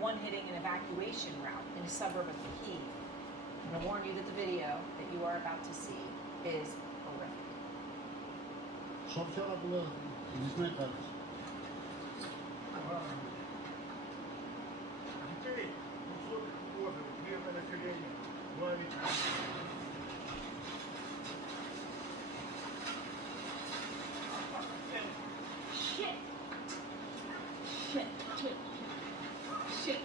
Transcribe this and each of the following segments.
one hitting an evacuation route in a suburb of Kyiv. I'm going to warn you that the video that you are about to see is horrific. Shit! Shit! Shit! Shit!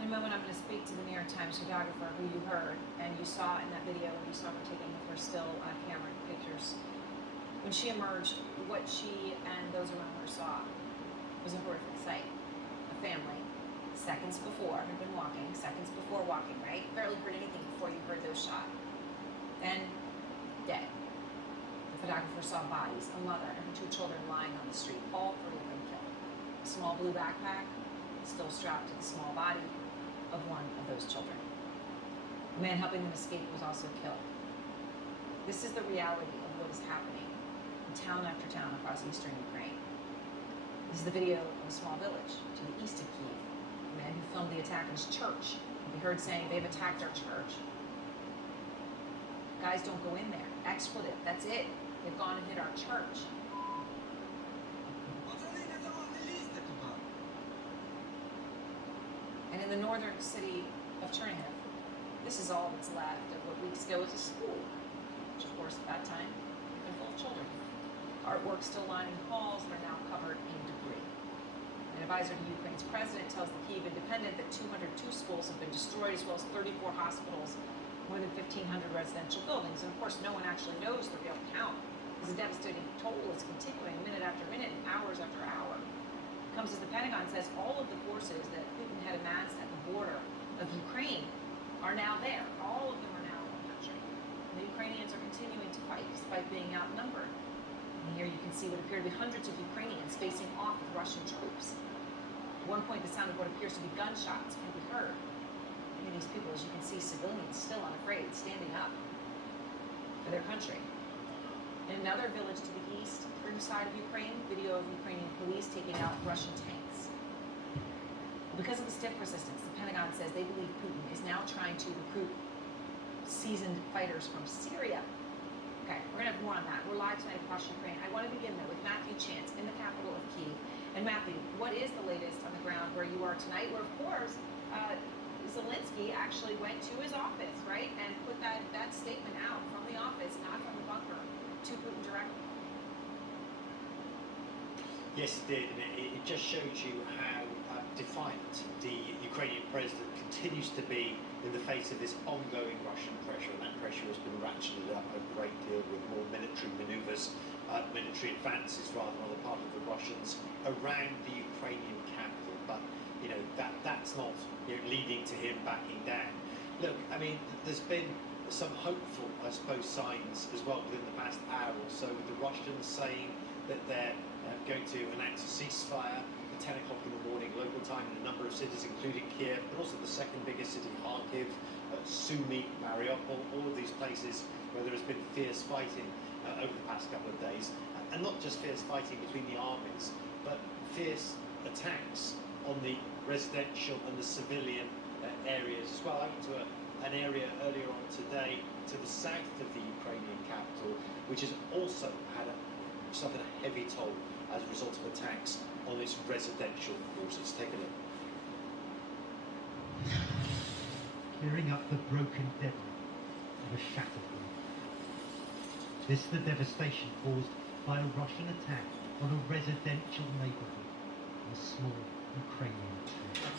In a moment, I'm going to speak to the New York Times photographer who you heard and you saw in that video when you saw her taking with her still camera pictures. When she emerged, what she and those around her saw was a horrific sight. A family, seconds before, had been walking, right? Barely heard anything before you heard those shot. Then, dead. The photographer saw bodies, a mother and her 2 children lying on the street, all 3 of them killed. A small blue backpack still strapped to the small body of one of those children. The man helping them escape was also killed. This is the reality of what is happening in town after town across eastern Ukraine. This is the video of a small village to the east of Kyiv. The man who filmed the attack in his church can be heard saying, "They've attacked our church." Guys, don't go in there. Expletive, that's it. They've gone and hit our church. And in the northern city of Chernihiv, this is all that's left of what weeks ago was a school, which of course at that time had been full of children. Artwork still lining the halls that are now covered in debris. An advisor to Ukraine's president tells the Kyiv Independent that 202 schools have been destroyed, as well as 34 hospitals, more than 1,500 residential buildings. And of course, no one actually knows the real count, because the devastating toll is continuing minute after minute and hours after hour. It comes as the Pentagon says all of the forces that Putin had amassed at the border of Ukraine are now there. All of them are now in the country. And the Ukrainians are continuing to fight despite being outnumbered. And here you can see what appear to be hundreds of Ukrainians facing off with Russian troops. At one point, the sound of what appears to be gunshots can be heard. Many of these people, as you can see, civilians still unafraid, standing up for their country. In another village to the east, side of Ukraine, video of Ukrainian police taking out Russian tanks. Because of the stiff resistance, the Pentagon says they believe Putin is now trying to recruit seasoned fighters from Syria. Okay, we're going to have more on that. We're live tonight across Ukraine. I want to begin, though, with Matthew Chance in the capital of Kyiv. And Matthew, what is the latest on the ground where you are tonight? Where, of course, Zelensky actually went to his office, right, and put that statement out from the office, not from the bunker, to Putin directly. Yes, it did, and it just shows you how defiant the Ukrainian president continues to be in the face of this ongoing Russian pressure, and that pressure has been ratcheted up a great deal with more military maneuvers, military advances rather on the part of the Russians around the Ukrainian capital. But you know that's not leading to him backing down. Look, I mean, there's been some hopeful, I suppose, signs as well within the past hour or so, with the Russians saying that they're going to announce a ceasefire at 10 o'clock in the morning local time in a number of cities, including Kiev, but also the second biggest city, Kharkiv, Sumy, Mariupol, all of these places where there has been fierce fighting over the past couple of days. And not just fierce fighting between the armies, but fierce attacks on the residential and the civilian areas as well. I went to an area earlier on today to the south of the Ukrainian capital, which has also suffered a heavy toll as a result of attacks on its residential quarters. Take a look. Clearing up the broken debris of a shattered roof. This is the devastation caused by a Russian attack on a residential neighborhood in a small Ukrainian town.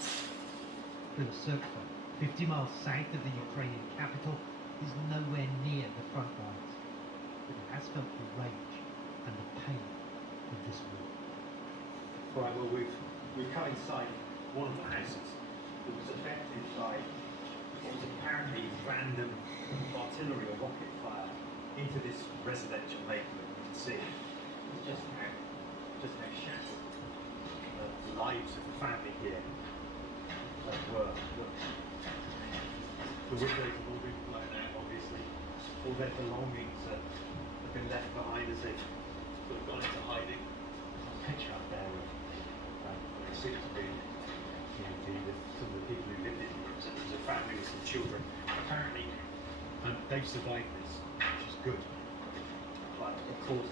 Bilosirka, 50 miles south of the Ukrainian capital, is nowhere near the front lines, but it has felt the rage and the pain of this war. Right, well, we've come inside one of the houses that was affected by what was apparently random artillery or rocket fire into this residential neighbourhood. You can see just how shattered the lives of the family here were. Look. The windows have all been blown out, obviously. All their belongings are been left behind as they've sort of gone into hiding. There's a picture up there of what it seems to be some of the people who lived in Europe. So there's a family with some children. Apparently, they've survived this, which is good. But of course,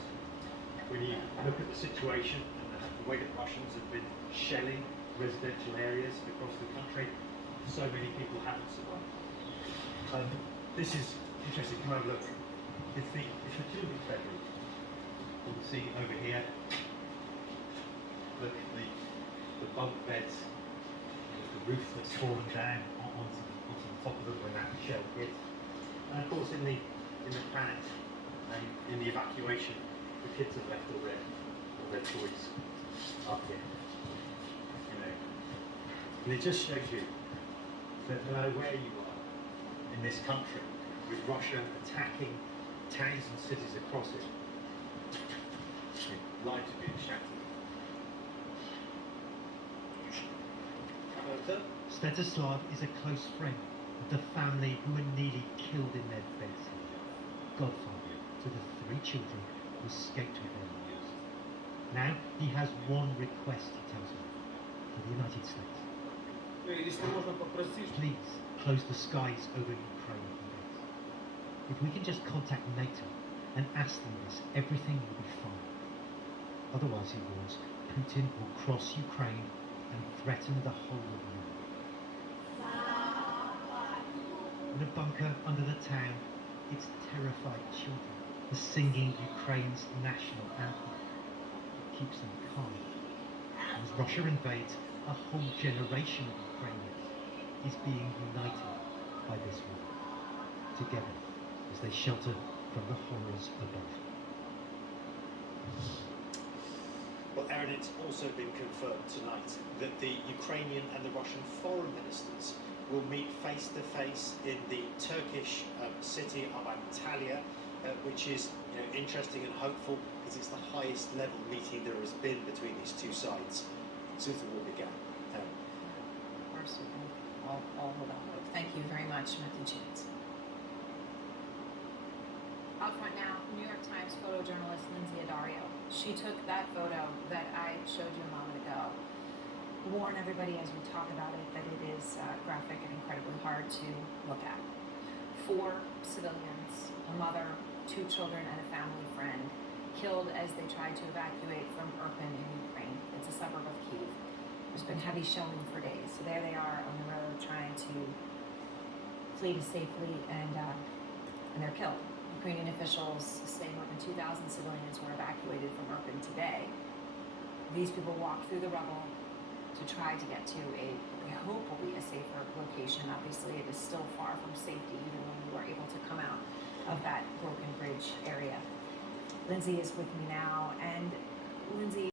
when you look at the situation and the way that Russians have been shelling residential areas across the country, so many people haven't survived. This is interesting. Come have a look. It's the children's bedroom. You can see over here. Look at the bunk beds. There's the roof that's fallen down onto the top of them when that shell hit. And of course, in the panic and in the evacuation, the kids have left all their toys up here. You know, and it just shows you that no matter where you are in this country, with Russia attacking towns and cities across it, lives are being shattered. Svetoslav is a close friend of the family who were nearly killed in their beds. Godfather to the 3 children who escaped with their lives. Now he has one request, he tells me, for the United States. Please close the skies over Ukraine, he begs. If we can just contact NATO and ask them this, everything will be fine. Otherwise, he warns, Putin will cross Ukraine and threaten the whole of Europe. In a bunker under the town, it's terrified children are singing Ukraine's national anthem. It keeps them calm. As Russia invades, a whole generation of Ukrainians is being united by this war, together as they shelter from the horrors above. Well, Erin, it's also been confirmed tonight that the Ukrainian and the Russian foreign ministers will meet face to face in the Turkish city of Antalya, which is interesting and hopeful because it's the highest level meeting there has been between these two sides since the war began. Of course, all hold on. Thank you very much, Matthew Chance. Out front now, New York Times photojournalist Lindsay Addario. She took that photo that I showed you a moment ago. Warn everybody as we talk about it that it is graphic and incredibly hard to look at. 4 civilians, a mother, 2 children, and a family friend killed as they tried to evacuate from Irpin in Ukraine. It's a suburb of Kyiv. There's been heavy shelling for days. So there they are on the road trying to flee to safely, and they're killed. Ukrainian officials say more than 2,000 civilians were evacuated from Irpin today. These people walked through the rubble to try to get to we hope will be a safer location. Obviously, it is still far from safety, even when you are able to come out of that broken bridge area. Lindsay is with me now, and Lindsay,